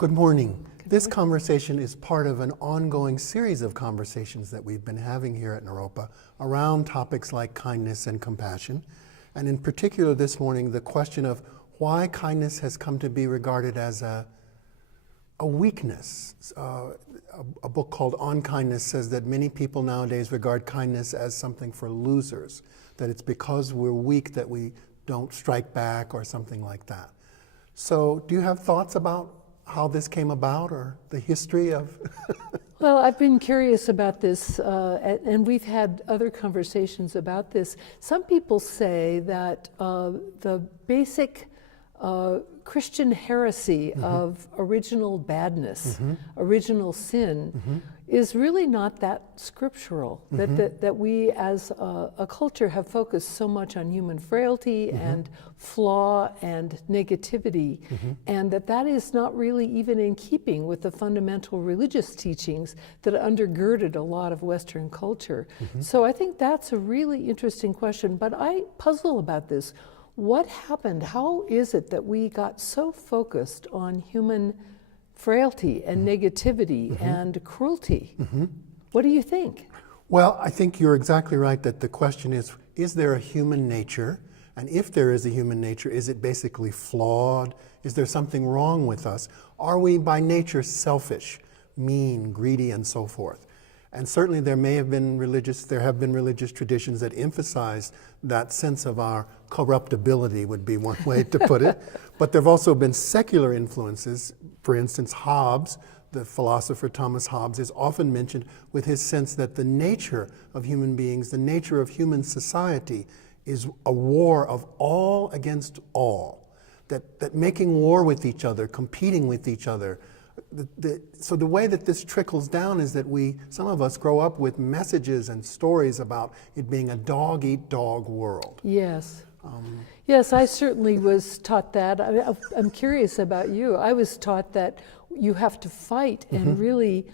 Good morning. This conversation is part of an ongoing series of conversations that we've been having here at Naropa around topics like kindness and compassion. And in particular this morning, the question of why kindness has come to be regarded as a weakness. A book called On Kindness says that many people nowadays regard kindness as something for losers, that it's because we're weak that we don't strike back or something like that. So do you have thoughts about how this came about or the history of? Well, I've been curious about this, and we've had other conversations about this. Some people say that the basic Christian heresy of original badness, original sin, is really not that scriptural. That we as a culture have focused so much on human frailty and flaw and negativity, and that is not really even in keeping with the fundamental religious teachings that undergirded a lot of Western culture. So I think that's a really interesting question, but I puzzle about this. What happened? How is it that we got so focused on human frailty and negativity and cruelty? What do you think? Well, I think you're exactly right that the question is there a human nature? And if there is a human nature, is it basically flawed? Is there something wrong with us? Are we by nature selfish, mean, greedy, and so forth? And certainly there have been religious traditions that emphasize that sense of our corruptibility, would be one way to put it. But there have also been secular influences. For instance, Hobbes, the philosopher Thomas Hobbes, is often mentioned with his sense that the nature of human beings, the nature of human society, is a war of all against all. That making war with each other, competing with each other, so the way that this trickles down is that some of us grow up with messages and stories about it being a dog-eat-dog world. Yes. Yes, I certainly was taught that. I'm curious about you. I was taught that you have to fight and really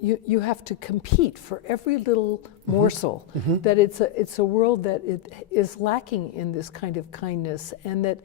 you have to compete for every little morsel, that it's a world that it is lacking in this kind of kindness, and that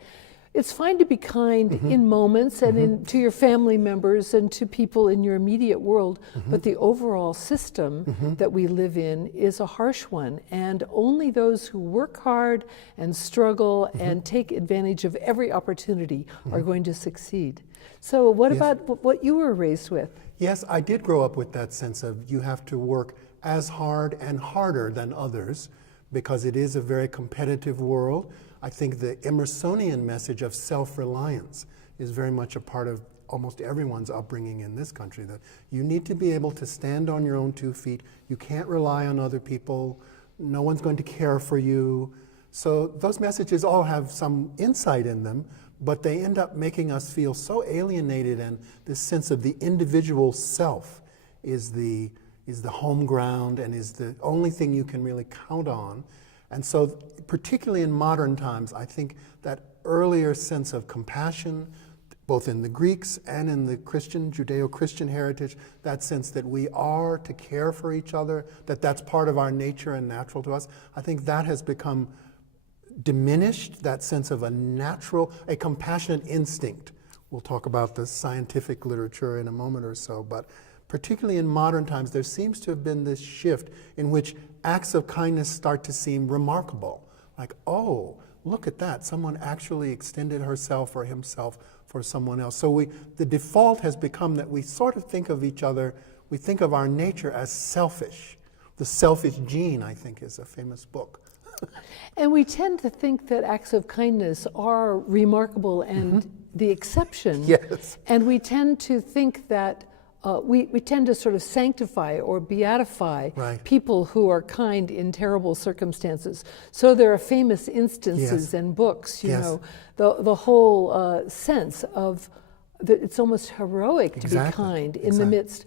it's fine to be kind in moments and to your family members and to people in your immediate world, but the overall system that we live in is a harsh one, and only those who work hard and struggle and take advantage of every opportunity are going to succeed. So what about what you were raised with? Yes, I did grow up with that sense of you have to work as hard and harder than others because it is a very competitive world. I think the Emersonian message of self-reliance is very much a part of almost everyone's upbringing in this country, that you need to be able to stand on your own 2 feet. You can't rely on other people. No one's going to care for you. So those messages all have some insight in them, but they end up making us feel so alienated, and this sense of the individual self is the home ground and is the only thing you can really count on. And so, particularly in modern times, I think that earlier sense of compassion, both in the Greeks and in the Judeo-Christian heritage, that sense that we are to care for each other, that's part of our nature and natural to us, I think that has become diminished, that sense of a compassionate instinct. We'll talk about the scientific literature in a moment or so, but particularly in modern times, there seems to have been this shift in which acts of kindness start to seem remarkable. Like, oh, look at that. Someone actually extended herself or himself for someone else. So the default has become that we sort of think of each other, we think of our nature as selfish. The Selfish Gene, I think, is a famous book. And we tend to think that acts of kindness are remarkable and the exception. Yes. And we tend to think that we tend to sort of sanctify or beatify people who are kind in terrible circumstances. So there are famous instances and books, you know, the whole sense of that it's almost heroic to be kind in the midst.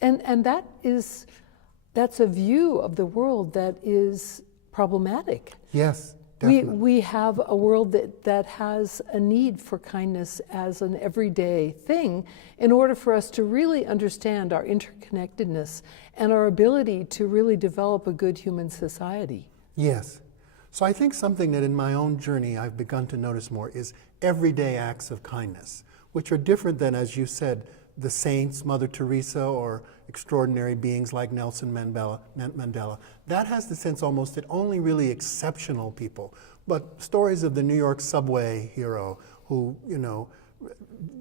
And that's a view of the world that is problematic. Yes. Definitely. We have a world that has a need for kindness as an everyday thing in order for us to really understand our interconnectedness and our ability to really develop a good human society. Yes. So I think something that in my own journey I've begun to notice more is everyday acts of kindness. which are different than, as you said, the saints, Mother Teresa, or extraordinary beings like Nelson Mandela. That has the sense almost that only really exceptional people, but stories of the New York subway hero who,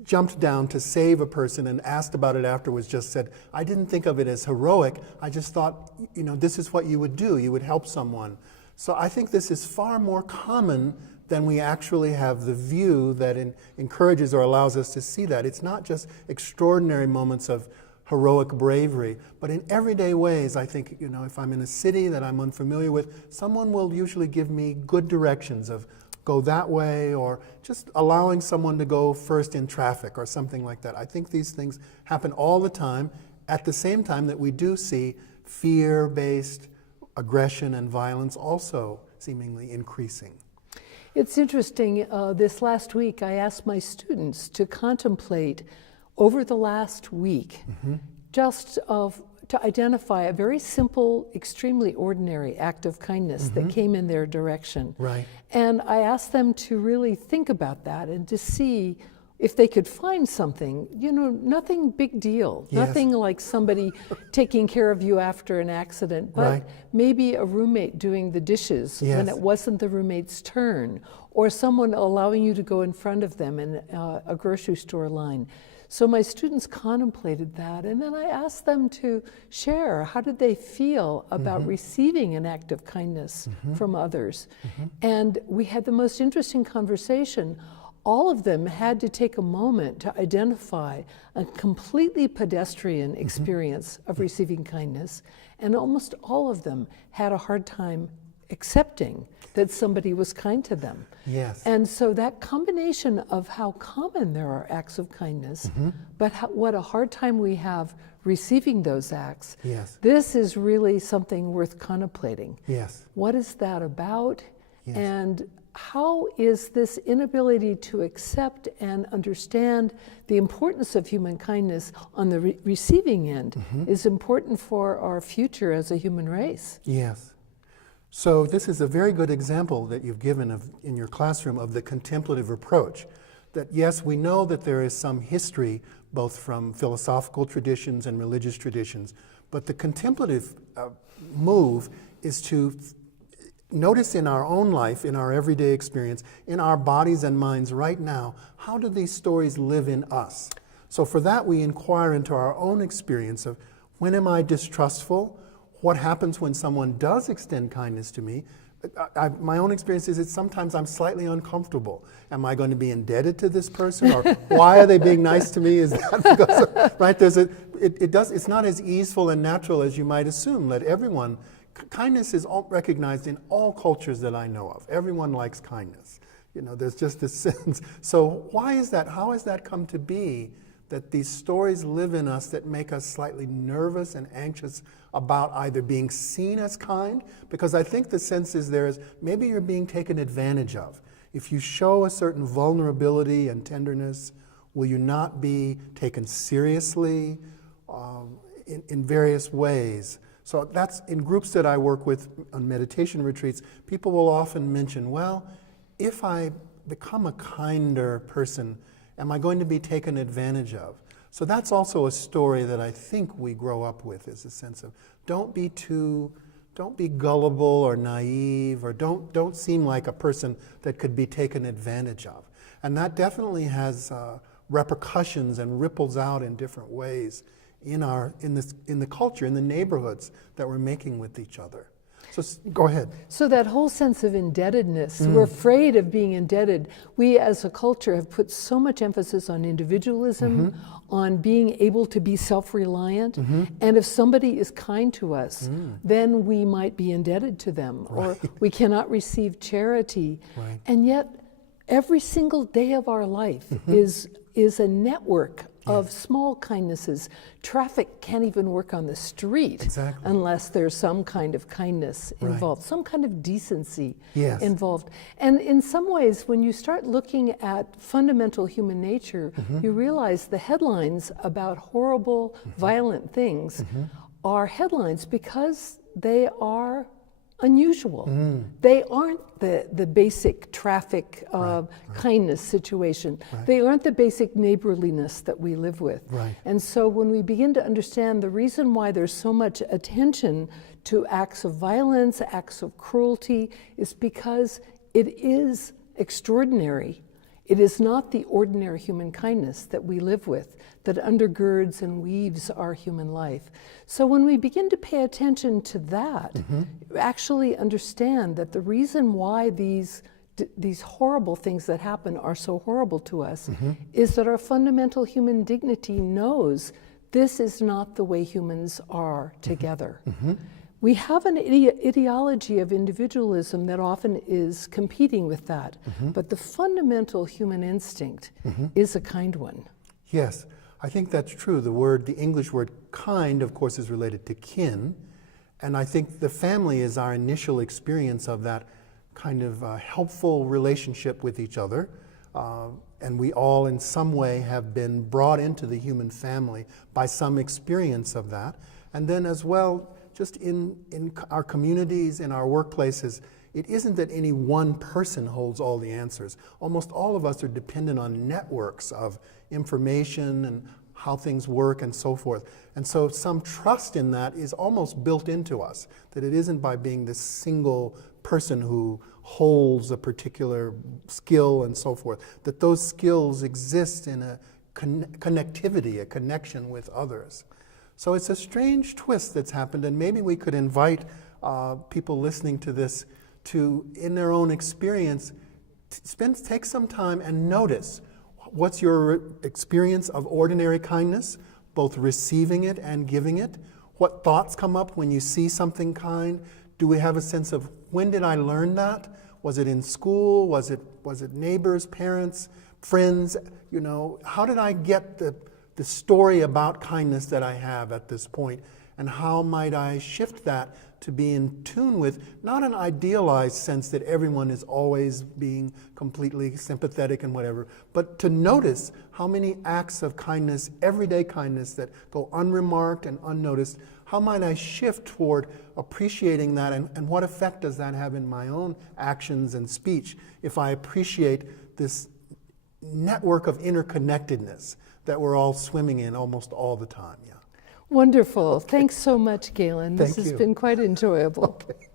jumped down to save a person and asked about it afterwards, just said, I didn't think of it as heroic, I just thought, this is what you would do, you would help someone. So I think this is far more common than we actually have the view that encourages or allows us to see that. It's not just extraordinary moments of heroic bravery, but in everyday ways. I think, if I'm in a city that I'm unfamiliar with, someone will usually give me good directions of go that way, or just allowing someone to go first in traffic or something like that. I think these things happen all the time, at the same time that we do see fear-based aggression and violence also seemingly increasing. It's interesting, this last week I asked my students to contemplate over the last week, just to identify a very simple, extremely ordinary act of kindness that came in their direction. Right. And I asked them to really think about that and to see if they could find something, nothing big deal, Yes. nothing like somebody taking care of you after an accident, but Right. maybe a roommate doing the dishes when Yes. it wasn't the roommate's turn, or someone allowing you to go in front of them in a grocery store line. So my students contemplated that, and then I asked them to share how did they feel about receiving an act of kindness from others. And we had the most interesting conversation. All of them had to take a moment to identify a completely pedestrian experience of receiving kindness, and almost all of them had a hard time accepting that somebody was kind to them. Yes. And so that combination of how common there are acts of kindness, but what a hard time we have receiving those acts, Yes. this is really something worth contemplating. Yes. What is that about? Yes. And how is this inability to accept and understand the importance of human kindness on the receiving end is important for our future as a human race? Yes. So this is a very good example that you've given in your classroom of the contemplative approach. That yes, we know that there is some history, both from philosophical traditions and religious traditions, but the contemplative move is to notice in our own life, in our everyday experience, in our bodies and minds right now, how do these stories live in us? So for that, we inquire into our own experience of when am I distrustful? What happens when someone does extend kindness to me? My own experience is that sometimes I'm slightly uncomfortable. Am I going to be indebted to this person, or why are they being nice to me? Is that because of, right? It's not as easeful and natural as you might assume. That everyone, kindness is recognized in all cultures that I know of. Everyone likes kindness. There's just this sense. So why is that? How has that come to be? That these stories live in us that make us slightly nervous and anxious about either being seen as kind, because I think the sense is maybe you're being taken advantage of. If you show a certain vulnerability and tenderness, will you not be taken seriously in various ways? So that's in groups that I work with on meditation retreats, people will often mention, well, if I become a kinder person, am I going to be taken advantage of? So that's also a story that I think we grow up with, is a sense of don't be gullible or naive, or don't seem like a person that could be taken advantage of. And that definitely has repercussions and ripples out in different ways in the culture, in the neighborhoods that we're making with each other. So go ahead. So that whole sense of indebtedness, we're afraid of being indebted. We as a culture have put so much emphasis on individualism, on being able to be self-reliant. And if somebody is kind to us, then we might be indebted to them, or we cannot receive charity. Right. And yet, every single day of our life is a network of small kindnesses. Traffic can't even work on the street unless there's some kind of kindness involved, some kind of decency involved. And in some ways, when you start looking at fundamental human nature, you realize the headlines about horrible, violent things are headlines because they are unusual. They aren't the basic traffic kindness situation. They aren't the basic neighborliness that we live with. Right. And so when we begin to understand the reason why there's so much attention to acts of violence, acts of cruelty, is because it is extraordinary. It is not the ordinary human kindness that we live with that undergirds and weaves our human life. So when we begin to pay attention to that, actually understand that the reason why these horrible things that happen are so horrible to us is that our fundamental human dignity knows this is not the way humans are together. We have an ideology of individualism that often is competing with that, but the fundamental human instinct is a kind one. Yes, I think that's true. The English word kind, of course, is related to kin, and I think the family is our initial experience of that kind of helpful relationship with each other, and we all in some way have been brought into the human family by some experience of that. And then as well, just in our communities, in our workplaces, it isn't that any one person holds all the answers. Almost all of us are dependent on networks of information and how things work and so forth. And so some trust in that is almost built into us, that it isn't by being this single person who holds a particular skill and so forth, that those skills exist in a connectivity, a connection with others. So it's a strange twist that's happened, and maybe we could invite people listening to this to, in their own experience, take some time and notice what's your experience of ordinary kindness, both receiving it and giving it. What thoughts come up when you see something kind? Do we have a sense of, when did I learn that? Was it in school? Was it neighbors, parents, friends? You know, how did I get the story about kindness that I have at this point, and how might I shift that to be in tune with not an idealized sense that everyone is always being completely sympathetic and whatever, but to notice how many acts of kindness, everyday kindness, that go unremarked and unnoticed. How might I shift toward appreciating that, and what effect does that have in my own actions and speech if I appreciate this network of interconnectedness that we're all swimming in almost all the time. Yeah. Wonderful. Thanks so much, Galen. This has been quite enjoyable. Okay.